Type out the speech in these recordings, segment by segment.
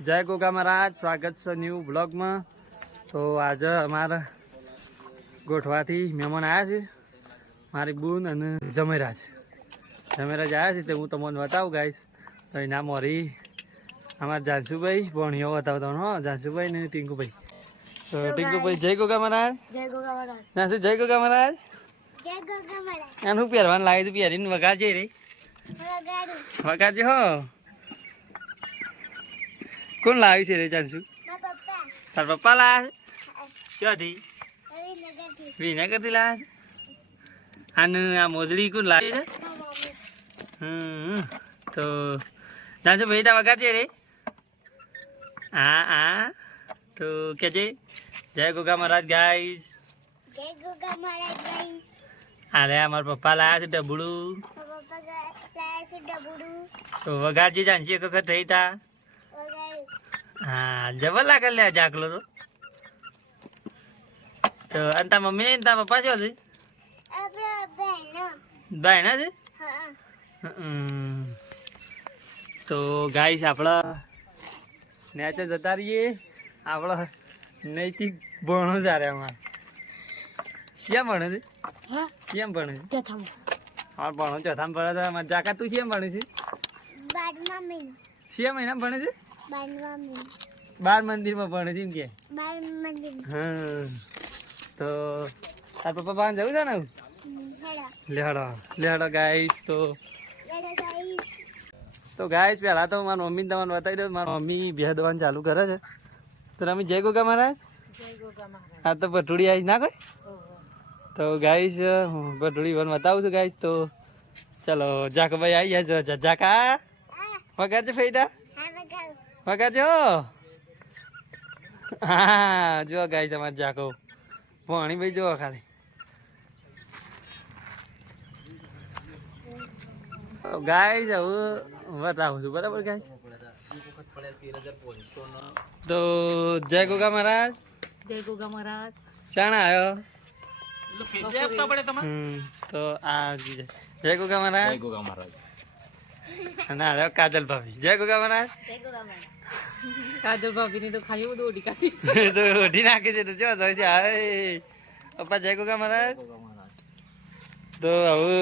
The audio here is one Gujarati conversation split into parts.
જય ગોગા મહારાજ સ્વાગત છે ન્યૂ બ્લોગમાં તો આજે અમારા ગોઠવાથી મહેમાન આવ્યા છે. મારી બૂન અને જમેરાજ. જમેરાજ આવ્યા છે તે હું તમને બતાવું ગાઈશ તો એના મોરી અમારા જાનસુભાઈ ભણીઓ બતાવતો હો. જાનસુભાઈ ને ટીંકુભાઈ. તો ટીંકુભાઈ જય ગોગા મહારાજ. જય ગોગા મહારાજ. જાનસુ જય ગોગા મહારાજ. જય ગોગા મહારાજ. એનું પહેરવાનું લાગે છે પહેરીને વગાડજે રે. વગાડું. વગાડજે હો. કોણ લાવ્યું છે રે પપ્પા તાર પપ્પા લાયા છે? ક્યાંથી? વિનગરથી લાયા છે? અને આ મોજડી કોણ લાવી છે? હમ તો જાનસુ ભાઈ તા વગાડજે રે? હા હા. તો કેજે જય ગોગા મહારાજ ગાઈસ જય ગોગા મહારાજ ગાઈસ અરે અમારા પપ્પા લાયા છે ડબડું. પપ્પા લાયા છે ડબુડું. તો વગાડજે જાનસી એક વખત થઈ તા. હા જબર લાગે લે જાકલો તો. તો અને તાર મમ્મી ને તાર પપ્પા છો છે? આપણા બહેનો છે તો ગાઈસ આપણા નેચે જતા રહીએ. આપણા નૈતિક ભણો સારે અમાર કેમ ભણે છે? કેમ ભણે છે? હા ભણો ચોથામાં ભણે અમાર જાકા તું કેમ ભણે છે? છ મહિનો. ભણે છે? બાર મંદિરમાં ભણે છે એમ કે? બાર મંદિર હા. તો તાર પપ્પા પાસે જવું છે ને હેડા લેહડો. લેહડો ગાઈસ તો તો ગાઈસ પહેલાં તો મારા મમ્મીને તમને બતાવી દઉં. મારા મમ્મી બે દવાનું ચાલુ કરે છે. તો રમી જય ગોગા મહારાજ. હા તો ભટુડી આવીશ ના કોઈ? તો ગાઈસ હું ભટુડી પણ બતાવું છું ગાઈસ તો ચલો જાકભાઈ આવી જાય જાકા વગર છે ફૈદા? હા હા જો ગાઈસ અમારે જાકો ભણી ભાઈ જો ખાલી. ગાય હવે બતાવું છું બરાબર ગાય તો જય ગોગા મહારાજ. જય ગોગા મહારાજ. શાણા આવ્યો હમ, તો આ જય જય ગોગા મહારાજ. અને રે કાજલ ભાભી. જય ગોગા મહારાજ. જય ગોગા મહારાજ. કાજલ ભાભીની તો ખાલી બધું ઓડી કાઢી તો ઓઢી નાખે છે તો જો જોઈ છે હાય. પપ્પા જય ગોગા મહારાજ. તો હવે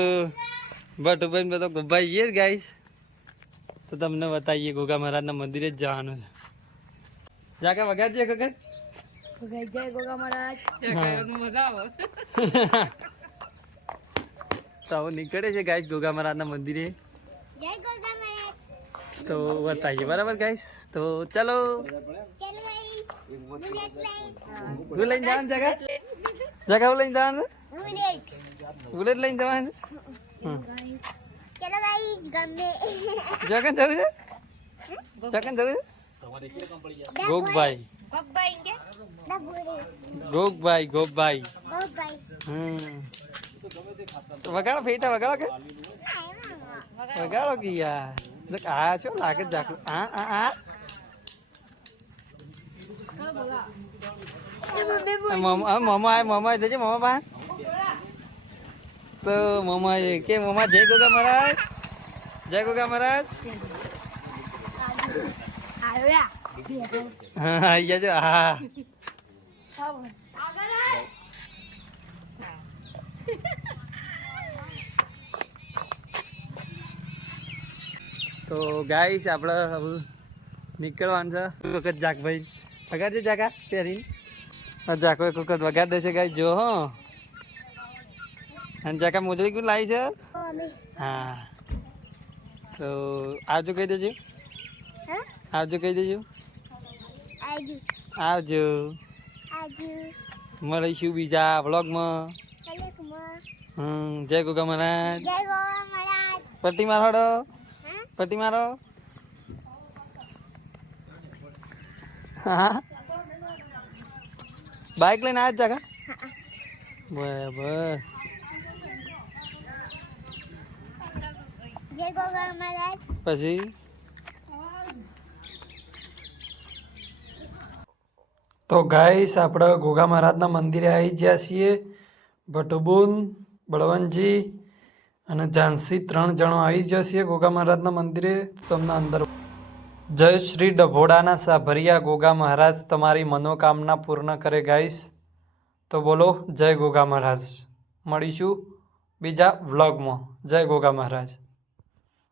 ભટુભાઈ બધો ગોભાઈ જઈએ ગાઈશ તો તમને બતાવીએ ગોગા મહારાજના મંદિરે જ જવાનું છે. જાકે વગાડજે એક વખત. જય ગોગા મહારાજ. મજા આવે તો હવે નીકળે છે ગાઈશ ગોગા મહારાજના મંદિરે. તો બતાવીએ બરાબર ગાઈસ તો ચલો. હું લઈને. જવાનું જગા જાગા હું લઈને જવાનું બુલેટ. લઈને જવાનું ચલો ગાઈસ ગમે. જગન જવું છે? જગન જવું છે? ગોગભાઈ. ગોગભાઈ ગોગભાઈ ગોગભાઈ. ગોગભાઈ. હમ. વગાડો ફેટા વગાડો કે? વગાડો કે યાર દેખ આ છો લાગે જ જાકલું આ આ આ આ મમ- આ મમા આય મમા આય જજે મમા પાસે તો મમા એ કે મમા જય ગોગા મહારાજ જય ગોગા મહારાજ આવ્યા હા આઈ જજો હા તો ગાઈશ આપણે હવે નીકળવાનું છે. વખત જાકભાઈ વગાડજે જાકા પહેરી જાકો એક વખત વગાડ દેશે ગાઈ જો હો. અને જાકા મોજડી કોણ લાવી છે? હા. તો આવજો કહી દેજો. આવજો કહી દેજો. આવજો. મળીશું બીજા વ્લોગમાં જય ગોગા મહારાજ. જય ગોગા મહારાજ. પટ્ટી હડો. હા પટ્ટી મારો? હા. બાઇક લઈને આજ જાગા બરાબર. જય ગોગા મહારાજ. પછી? તો ગાઈસ આપણે ગોગા મહારાજના મંદિરે આવી ગયા છીએ. ભટુબુન બળવંતજી અને ઝાંસી ત્રણ જણો આવી જશે ગોગા મહારાજના મંદિરે તમને અંદર જય શ્રી ડભોડાના સાભરિયા ગોગા મહારાજ, તમારી મનોકામના પૂર્ણ કરે ગાઈશ તો બોલો, જય ગોગા મહારાજ. મળીશું બીજા વ્લોગમાં. જય ગોગા મહારાજ.